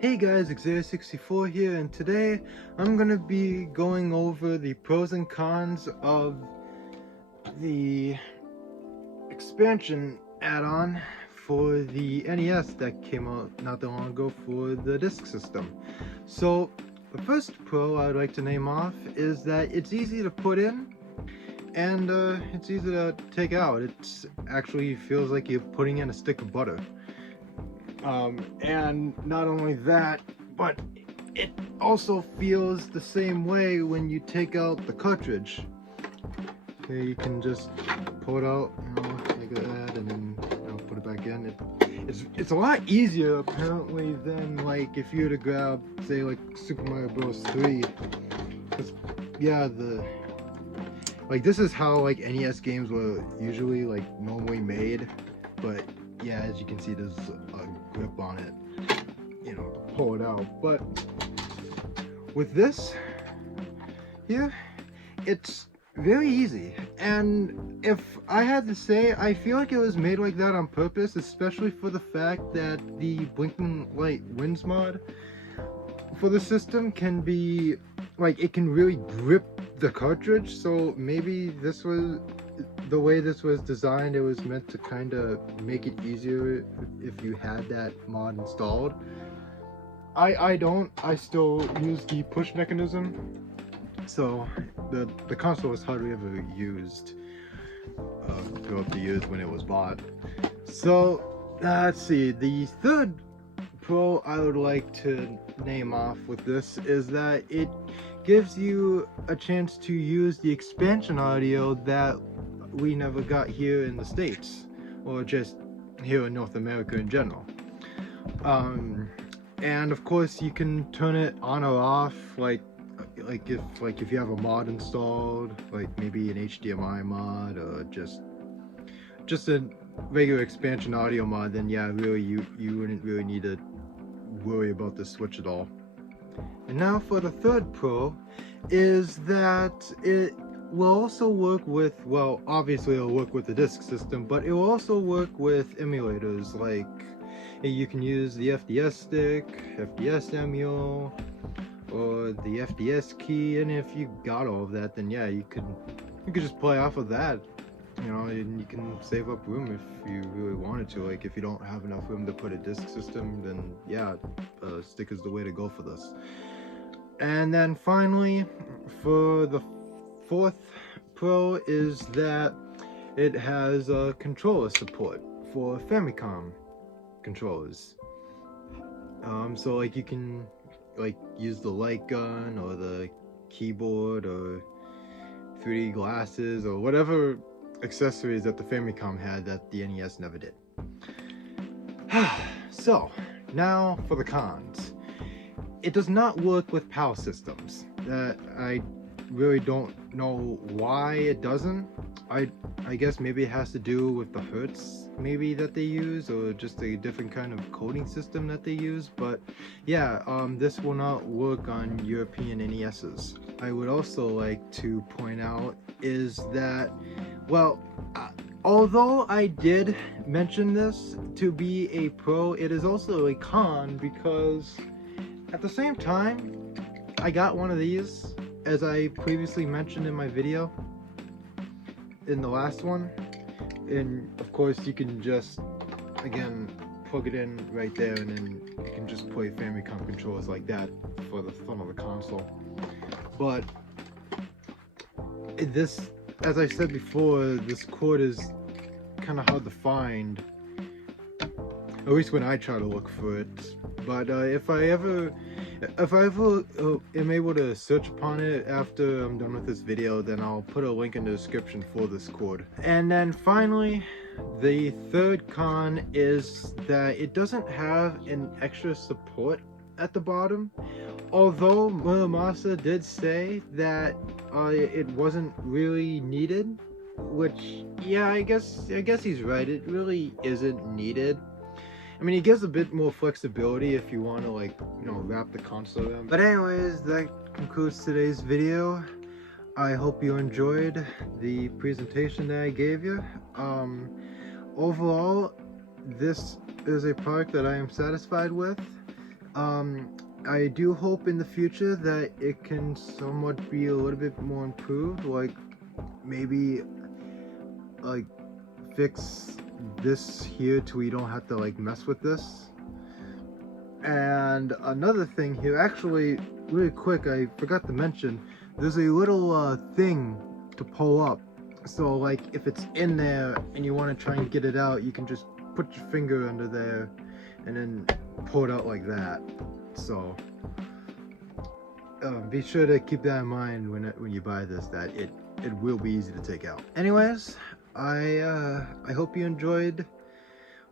Hey guys, Xavier64 here, and today I'm gonna be going over the pros and cons of the expansion add-on for the NES that came out not that long ago for the disk system. So the first pro I would like to name off is that it's easy to put in and it's easy to take out. It actually feels like you're putting in a stick of butter. And not only that, but it also feels the same way when you take out the cartridge. Okay, you can just pull it out, like that, and then put it back in. It's a lot easier apparently than like if you were to grab, say, like Super Mario Bros. 3. Cause yeah, this is how like NES games were usually like normally made, but yeah, as you can see, there's a grip on it, to pull it out. But with this here, it's very easy. And if I had to say, I feel like it was made like that on purpose, especially for the fact that the blinking light winds mod for the system can be like, it can really grip the cartridge. So maybe this was the way this was designed. It was meant to kind of make it easier if you had that mod installed. I still use the push mechanism, so the console was hardly ever used throughout the years when it was bought. So let's see, the third pro I would like to name off with this is that it gives you a chance to use the expansion audio that we never got here in the States, or just here in North America in general. And of course you can turn it on or off, like if you have a mod installed, like maybe an HDMI mod or just a regular expansion audio mod, then yeah, really you wouldn't really need to worry about the switch at all. And now for the third pro is that it will also work with, well, obviously it'll work with the disk system, but it will also work with emulators. Like you can use the FDS stick, FDS emule, or the FDS key, and if you got all of that, then yeah, you could just play off of that, and you can save up room if you really wanted to. Like if you don't have enough room to put a disk system, then yeah, stick is the way to go for this. And then finally, for the fourth pro is that it has controller support for Famicom controllers. So like you can like use the light gun or the keyboard or 3D glasses or whatever accessories that the Famicom had that the NES never did. So now for the cons. It does not work with PAL systems. I really don't know why it doesn't. I guess maybe it has to do with the hertz maybe that they use, or just a different kind of coding system that they use. But yeah, this will not work on European NESs. I would also like to point out is that, well, although I did mention this to be a pro, it is also a con, because at the same time, I got one of these, as I previously mentioned in my video, in the last one, and of course you can just, again, plug it in right there, and then you can just play Famicom controllers like that for the front of the console. But this, as I said before, this cord is kind of hard to find, at least when I try to look for it. But if I ever am able to search upon it after I'm done with this video, then I'll put a link in the description for this cord. And then finally, the third con is that it doesn't have an extra support at the bottom. Although Muramasa did say that it wasn't really needed, which, yeah, I guess he's right. It really isn't needed. I mean, it gives a bit more flexibility if you want to, like, wrap the console around. But anyways, that concludes today's video. I hope you enjoyed the presentation that I gave you. Overall, this is a product that I am satisfied with. I do hope in the future that it can somewhat be a little bit more improved, like maybe like fix this here to where you don't have to like mess with this. And another thing here, actually, really quick, I forgot to mention, there's a little thing to pull up. So like if it's in there and you want to try and get it out, you can just put your finger under there and then pull it out like that. So be sure to keep that in mind when you buy this, that it will be easy to take out. Anyways, I hope you enjoyed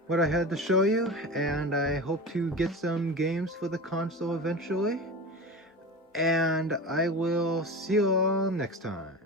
what I had to show you, and I hope to get some games for the console eventually. And I will see you all next time.